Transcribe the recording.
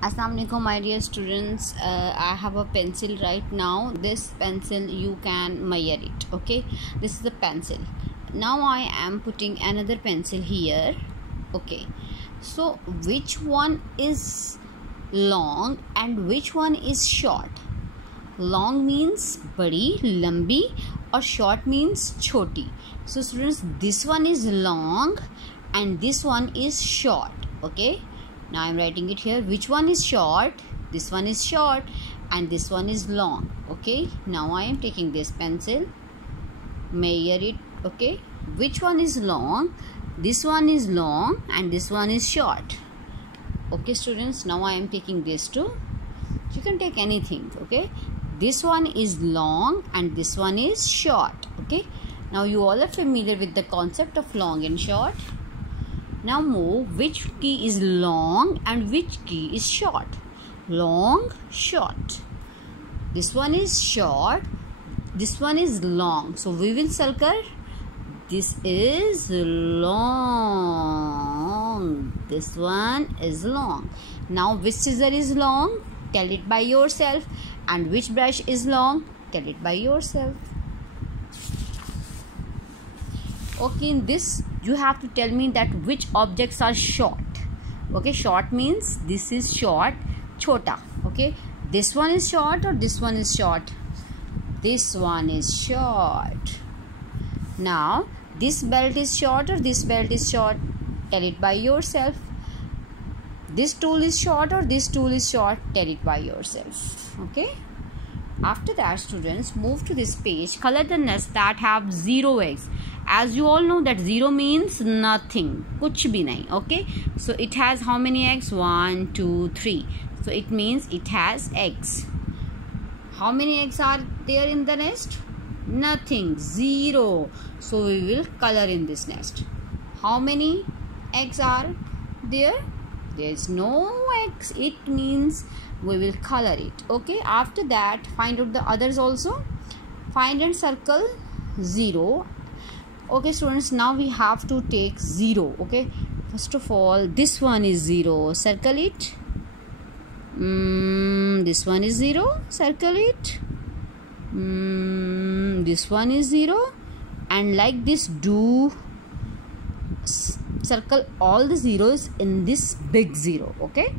Assalamu alaikum, my dear students. I have a pencil right now. This pencil you can measure it. Okay, this is a pencil. Now I am putting another pencil here. Okay, so which one is long and which one is short? Long means badi, lambi, or short means choti. So students, this one is long and this one is short. Okay, now I'm writing it here. Which one is short? This one is short and this one is long. Okay, now I am taking this pencil, measure it. Okay, which one is long? This one is long and this one is short. Okay students, now I am taking this too. You can take anything. Okay, this one is long and this one is short. Okay, now you all are familiar with the concept of long and short. Now move which key is long and which key is short. Long, short. This one is short, this one is long. So we will circle. This is long, this one is long. Now which scissor is long? Tell it by yourself. And which brush is long? Tell it by yourself. Okay, in this you have to tell me that which objects are short. Okay, short means this is short, chota. Okay, this one is short or this one is short? This one is short. Now this belt is short or this belt is short? Tell it by yourself. This tool is short or this tool is short? Tell it by yourself. Okay, after that students, move to this page. Color the nest that have 0 eggs. As you all know that 0 means nothing, kuch bhi nahi. Okay, so it has how many eggs? 1, 2, 3. So it means it has eggs. How many eggs are there in the nest? Nothing, 0. So we will color in this nest. How many eggs are there? There is no eggs. It means we will color it. Okay, after that find out the others also. Find and circle 0. Okay students, now we have to take 0. Okay, first of all this one is 0, circle it. This one is 0, circle it. This one is 0, and like this do circle all the zeros in this big 0. Okay,